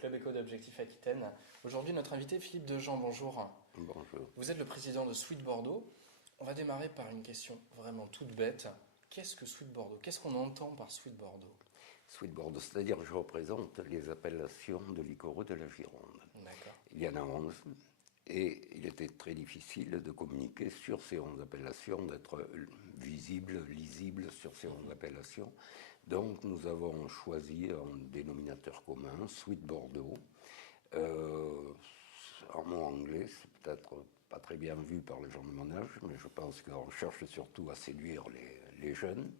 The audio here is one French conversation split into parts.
Club Éco d'Objectif Aquitaine. Aujourd'hui, notre invité Philippe Dejean, bonjour. Bonjour. Vous êtes le président de Sweet Bordeaux. On va démarrer par une question vraiment toute bête. Qu'est-ce que Sweet Bordeaux? Qu'est-ce qu'on entend par Sweet Bordeaux? Sweet Bordeaux, c'est-à-dire que je représente les appellations de liquoreux de la Gironde. D'accord. Il y en a 11 et il était très difficile de communiquer sur ces 11 appellations, d'être visible, lisible sur ces 11 appellations. Donc nous avons choisi un dénominateur commun, Sweet Bordeaux. En mot anglais, c'est peut-être pas très bien vu par les gens de mon âge, mais je pense qu'on cherche surtout à séduire les jeunes.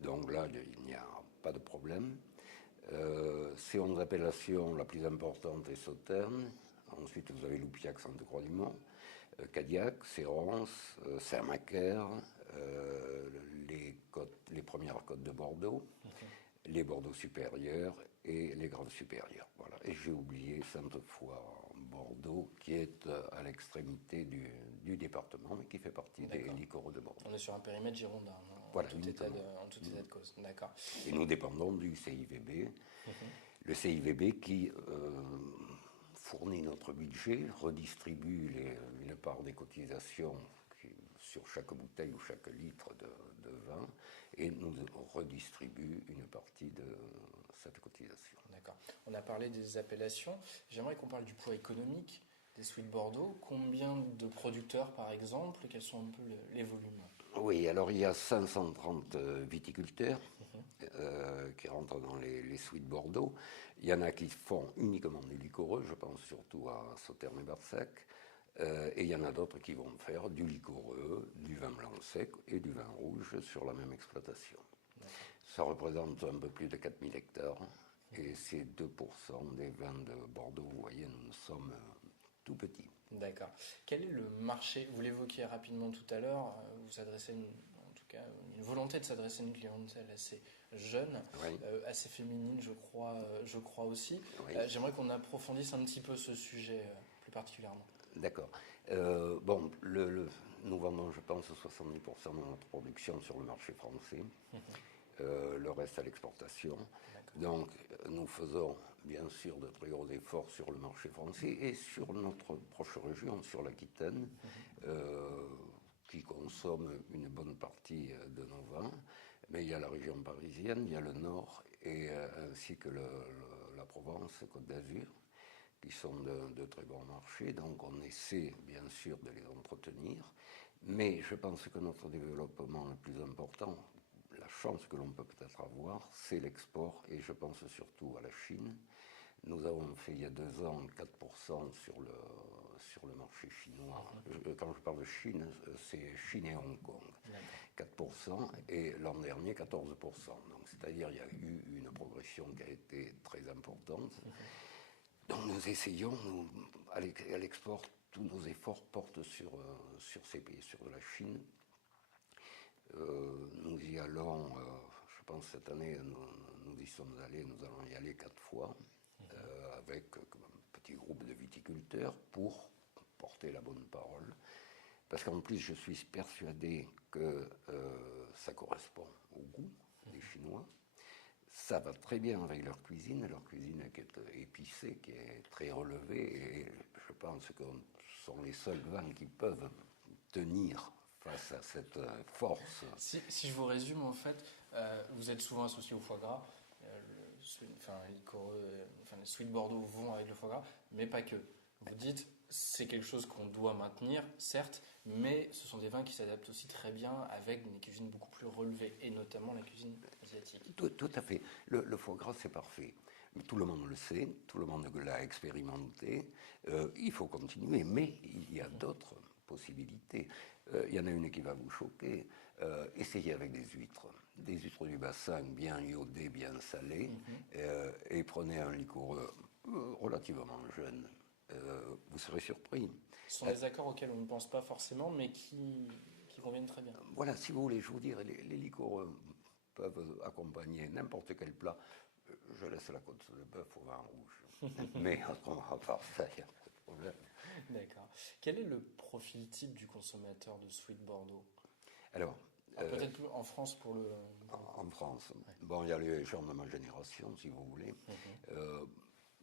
Donc là, il n'y a pas de problème. Ces 11 appellations, la plus importante est Sauternes. Ensuite, vous avez Loupiac, Sainte-Croix-du-Mont, Cadillac, Sérance, Saint-Macaire, les premières côtes de Bordeaux, les Bordeaux supérieurs et les Graves supérieurs. Voilà. Et j'ai oublié Sainte-Foy Bordeaux, qui est à l'extrémité du département et qui fait partie des liquoreux de Bordeaux. On est sur un périmètre girondin, voilà, en tout état de cause. D'accord. Et nous dépendons du CIVB. Le CIVB qui fournit notre budget, redistribue une part des cotisations sur chaque bouteille ou chaque litre de vin et nous redistribue une partie de cette cotisation. D'accord. On a parlé des appellations. J'aimerais qu'on parle du poids économique des Sweet Bordeaux. Combien de producteurs, par exemple? Quels sont un peu les volumes? Oui, alors il y a 530 viticulteurs qui rentrent dans les Sweet Bordeaux. Il y en a qui font uniquement du liquoreux, je pense surtout à Sauternes et Barsac. Et il y en a d'autres qui vont faire du liquoreux, du vin blanc sec et du vin rouge sur la même exploitation. Ça représente un peu plus de 4000 hectares et c'est 2% des vins de Bordeaux. Vous voyez, nous sommes tout petits. D'accord. Quel est le marché? Vous l'évoquiez rapidement tout à l'heure, vous adressez en tout cas une volonté de s'adresser à une clientèle assez jeune, oui. Assez féminine, je crois aussi. Oui. J'aimerais qu'on approfondisse un petit peu ce sujet plus particulièrement. D'accord. Bon, nous vendons, je pense, 70% de notre production sur le marché français. Le reste à l'exportation. Donc, nous faisons bien sûr de très gros efforts sur le marché français et sur notre proche région, sur l'Aquitaine, qui consomme une bonne partie de nos vins. Mais il y a la région parisienne, il y a le Nord, ainsi que la Provence, Côte d'Azur, qui sont de très bons marchés. Donc on essaie bien sûr de les entretenir. Mais je pense que notre développement le plus important, la chance que l'on peut peut-être avoir, c'est l'export, et je pense surtout à la Chine. Nous avons fait il y a 2 ans 4% sur le marché chinois. Quand je parle de Chine, c'est Chine et Hong Kong. 4% et l'an dernier 14%. Donc c'est-à-dire il y a eu une progression qui a été très importante. Donc nous essayons, à l'export, tous nos efforts portent sur ces pays, sur la Chine. Nous y allons, je pense cette année, nous y sommes allés, nous allons y aller 4 fois, avec un petit groupe de viticulteurs pour porter la bonne parole. Parce qu'en plus, je suis persuadé que ça correspond au goût des Chinois. Ça va très bien avec leur cuisine qui est épicée, qui est très relevée, et je pense que ce sont les seuls vins qui peuvent tenir face à cette force. Si je vous résume, en fait, vous êtes souvent associé au foie gras. Les Sweet Bordeaux vont avec le foie gras, mais pas que. Vous dites, c'est quelque chose qu'on doit maintenir, certes, mais ce sont des vins qui s'adaptent aussi très bien avec une cuisine beaucoup plus relevée, et notamment la cuisine asiatique. Tout à fait. Le foie gras, c'est parfait. Mais tout le monde le sait, tout le monde l'a expérimenté. Il faut continuer, mais il y a d'autres possibilités. Il y en a une qui va vous choquer. Essayez avec des huîtres du bassin bien iodées, bien salées, et prenez un liquoreux relativement jeune. Vous serez surpris. Ce sont des accords auxquels on ne pense pas forcément, mais qui conviennent très bien. Voilà, si vous voulez, je vous dirais, les liquoreux peuvent accompagner n'importe quel plat. Je laisse la côte de bœuf au vin rouge. Mais à part ça, il n'y a pas de problème. D'accord. Quel est le profil type du consommateur de Sweet Bordeaux? Alors peut-être en France pour le... En France. Ouais. Bon, il y a les gens de ma génération, si vous voulez.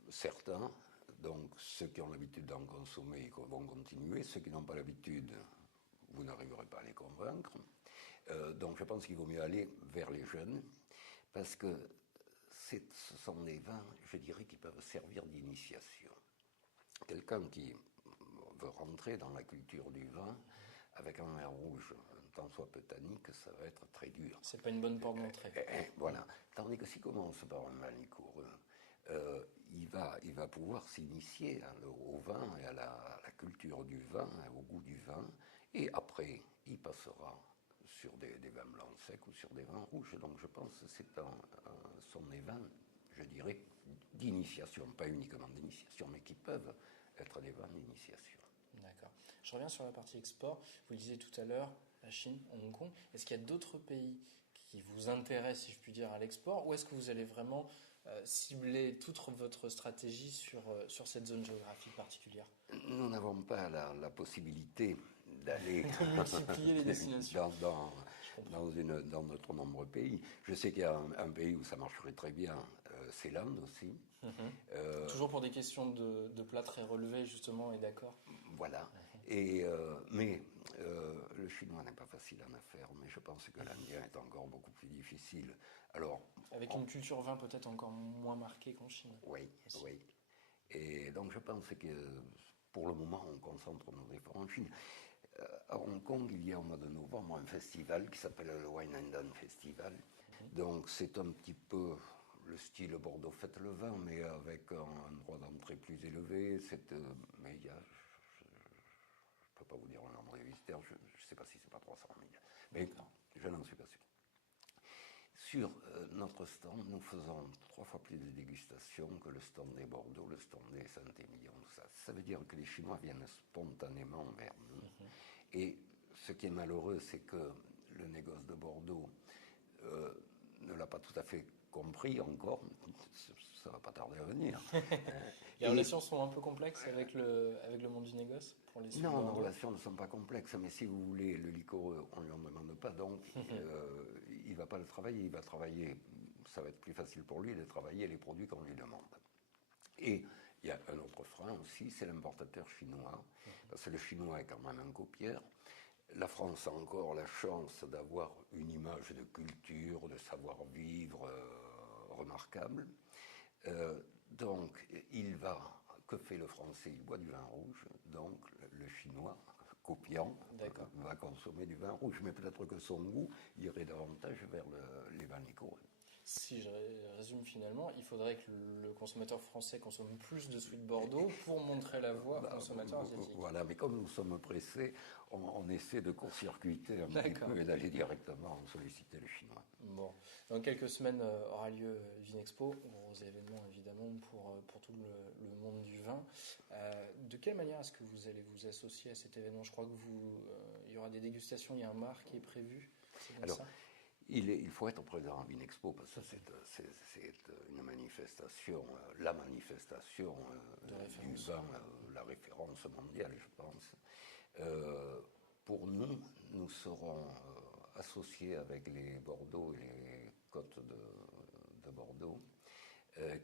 certains, donc ceux qui ont l'habitude d'en consommer ils vont continuer, ceux qui n'ont pas l'habitude, vous n'arriverez pas à les convaincre. Donc je pense qu'il vaut mieux aller vers les jeunes, parce que ce sont des vins, je dirais, qui peuvent servir d'initiation. Quelqu'un qui veut rentrer dans la culture du vin, avec un vin rouge, un tant soit peu tannique, ça va être très dur. C'est pas une bonne porte d'entrée. Voilà. Tandis que s'il commence par un vin liquoreux, il va pouvoir s'initier au vin et à la culture du vin, au goût du vin, et après, il passera sur des vins blancs secs ou sur des vins rouges. Donc je pense que sont des vins, je dirais, d'initiation, pas uniquement d'initiation, mais qui peuvent être des vins d'initiation. D'accord. Je reviens sur la partie export. Vous le disiez tout à l'heure, la Chine, Hong Kong. Est-ce qu'il y a d'autres pays qui vous intéressent, si je puis dire, à l'export, ou est-ce que vous allez vraiment cibler toute votre stratégie sur cette zone géographique particulière? Nous n'avons pas la possibilité d'aller multiplier les destinations dans notre nombreux pays. Je sais qu'il y a un pays où ça marcherait très bien, c'est l'Inde aussi. Toujours pour des questions de plats très relevés, justement, et d'accord. Voilà. Mais le chinois n'est pas facile en affaires, mais je pense que l'indien est encore beaucoup plus difficile. Alors, avec une culture vin peut-être encore moins marquée qu'en Chine. Oui, oui. Et donc je pense que pour le moment, on concentre nos efforts en Chine. À Hong Kong, il y a au mois de novembre un festival qui s'appelle le Wine and Dine Festival. Donc c'est un petit peu le style Bordeaux fête le vin, mais avec un droit d'entrée plus élevé. Mais il y a, je ne peux pas vous dire un nombre de visiteurs, je ne sais pas si c'est pas 300 000, mais je n'en suis pas sûr. Sur notre stand, nous faisons 3 fois plus de dégustations que le stand des Bordeaux, le stand des Saint-Émilion, tout ça. Ça veut dire que les Chinois viennent spontanément vers nous. Et ce qui est malheureux, c'est que le négoce de Bordeaux ne l'a pas tout à fait compris encore. Ça va pas tarder à venir. Les relations sont un peu complexes avec le monde du négoce pour les Non, nos relations ne sont pas complexes, mais si vous voulez, le liquoreux, on ne lui en demande pas, donc il ne va pas le travailler, il va travailler, ça va être plus facile pour lui de travailler les produits qu'on lui demande. Et il y a un autre frein aussi, c'est l'importateur chinois, parce que le chinois est quand même un copieur. La France a encore la chance d'avoir une image de culture, de savoir-vivre remarquable. Donc, que fait le Français? Il boit du vin rouge, donc le Chinois, copiant, va consommer du vin rouge. Mais peut-être que son goût irait davantage vers les vins liquoreux. Si je résume finalement, il faudrait que le consommateur français consomme plus de Sweet Bordeaux pour montrer la voie aux consommateurs asiatiques. Voilà, mais comme nous sommes pressés, on essaie de court-circuiter un petit peu et d'aller directement solliciter le Chinois. Bon, dans quelques semaines aura lieu Vinexpo, gros événement évidemment pour tout le monde du vin. De quelle manière est-ce que vous allez vous associer à cet événement? Je crois que il y aura des dégustations, il y a un bar qui est prévu. Alors, ça il faut être présent à Vinexpo parce que c'est une manifestation, la manifestation du vin, la référence mondiale, je pense. Pour nous, nous serons associés avec les Bordeaux et les côtes de Bordeaux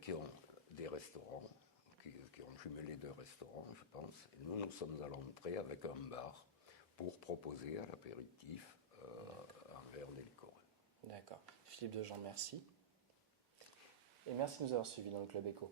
qui ont des restaurants, qui ont jumelé 2 restaurants, je pense. Et nous sommes à l'entrée avec un bar pour proposer à l'apéritif un verre de liquoreux. D'accord. Philippe Dejean, merci. Et merci de nous avoir suivis dans le Club Éco.